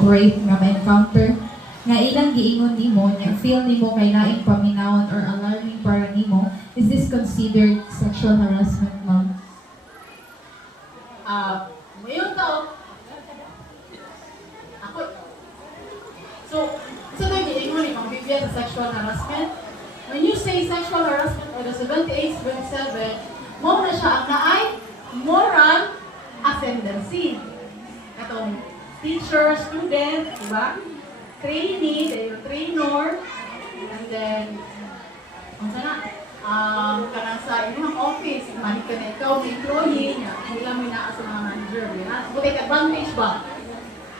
ma-operate, nga ma-encounter, nga ilang giingon nimo, nga feel nimo kay laing paminawon or alarming para nimo, is this considered sexual harassment, ma'am? Ngayon tao, ako, so, isa na giingon ni Ma'am Vivian sa sexual harassment. When you say sexual harassment or the 78-77, mo na siya ang naay moral ascendancy. Katong teacher, student, diba? Trainee, trainer, and then, ang sana, kanang sa inyong office, manik ka na ikaw, may employee niya, wala mo naa sa mga manager. So, take advantage ba?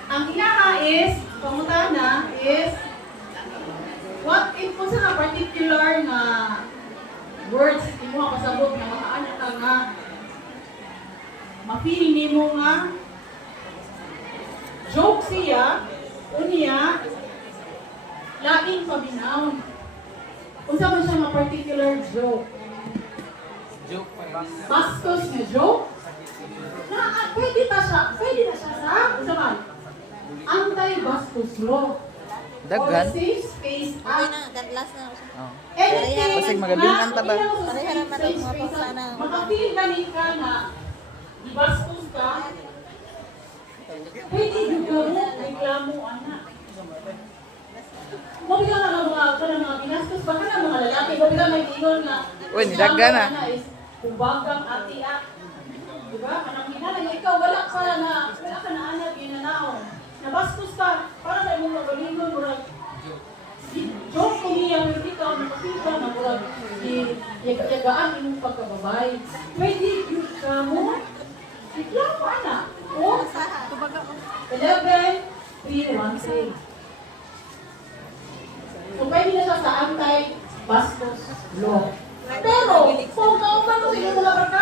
Ang inaha is, pangutana is, what if kung sa particular na words, imo nga pasabot nga makaanya ka nga, ma-feeling nimo nga, joke siya, unya, laing paminaw. Kung saan man siya nga particular joke. Bastos nga joke. Pwede na siya sa, kung saan anti-bastos law. Daghan. Or Safe Space Act. Last na ako. Oh. Anything Basig magabilingan ta ba? Pareha naman ang mga pagsana. Makapil ganin ka na ibastos ka, pwede yung gamo, reklamo, anak. Mabila na mga binastos, baka na mga lalaki, mabila may ingon na Uy, nidaghan na. is kumbagang ati-a. Diba? Kanang hinala nga ikaw, wala ka na anak, ginanaon. Nabastos ka, para sa imong magalingon, murag, joke ko niya, pero ikaw, nakakita na murag, yagaan imong pagkababay. Pwede yung ka mo, reklamo, anak. O, 11, 3, 1, 3. So, pwede na siya sa anti-bastos law. Pero, kung kauban mo sa inyong mga barkada,